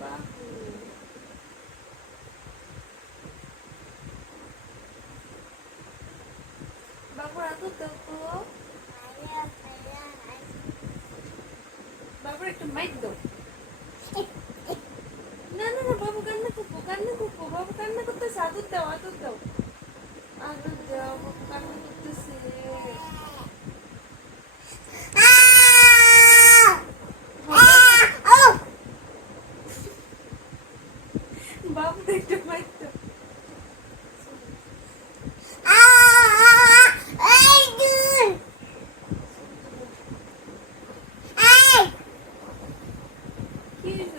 বাবু বাবুর আদর দাও তো। বাবুর একটু মাইক দাও। না না না, বাবু কান্না করবো, কান্না করবো, বাবু কান্না করতেছে, আদর দাও, আদর দাও, আদর দাও, বাবু কান্না করতেছে। বাবু একটু মাইক দাও। কি হয়েছে?